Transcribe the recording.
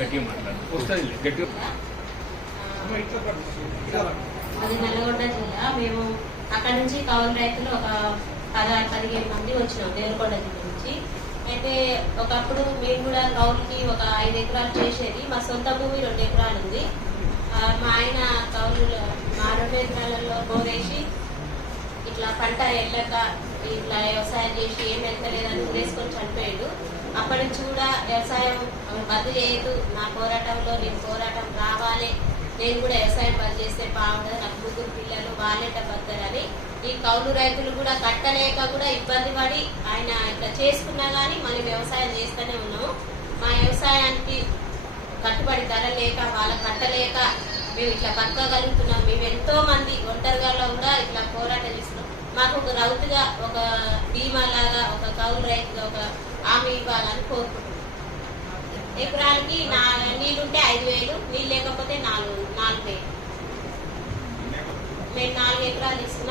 గట్టిగా మాట్లాడు. వస్తుంది గట్టిగా అది నల్గొండ జిల్లా మేము అక్కడ నుంచి కౌలు రైతులు ఒక పదహారు పదిహేను మంది వచ్చినాం దేవరకొండ జిల్లా నుంచి. అయితే ఒకప్పుడు మేము కూడా కౌలుకి ఒక ఐదు ఎకరాలు చేసేది. మా సొంత భూమి రెండు ఎకరాలు ఉంది మా ఆయన కౌలులో మా రెండు ఎకరాలలో బోరేసి ఇట్లా పంట వెళ్ళక ఇట్లా వ్యవసాయం చేసి ఏం వెళ్తలేదని ఉరేసుకొని చనిపోయాడు. అప్పటి నుంచి కూడా వ్యవసాయం బంద్ చేయదు నా పోరాటంలో నేను పోరాటం రావాలి. నేను కూడా వ్యవసాయం బంద్ చేస్తే బాగుండదు నాకు ముగ్గురు పిల్లలు వాళ్ళెట బద్దరని ఈ కౌలు రైతులు కూడా కట్టలేక కూడా ఇబ్బంది పడి ఆయన ఇట్లా చేసుకున్నా కానీ మనం వ్యవసాయం చేస్తూనే ఉన్నాము. మా వ్యవసాయానికి కట్టుబడి ధర లేక వాళ్ళ కట్టలేక మేము ఇట్లా బతకగలుగుతున్నాం. మేము ఎంతో మంది ఒంటరిగా కూడా పోరాటం చేస్తున్నాం. మాకు ఒక రైతుగా ఒక బీమా లాగా ఒక కౌలు రైతుగా ఒక హామీ ఇవ్వాలని కోరుకుంటున్నాం. ఎకరానికి నా నీళ్ళుంటే ఐదు వేలు నీళ్ళు లేకపోతే నాలుగు నాలుగు వేలు. మేము నాలుగు ఎకరాలు తీసుకున్నాం.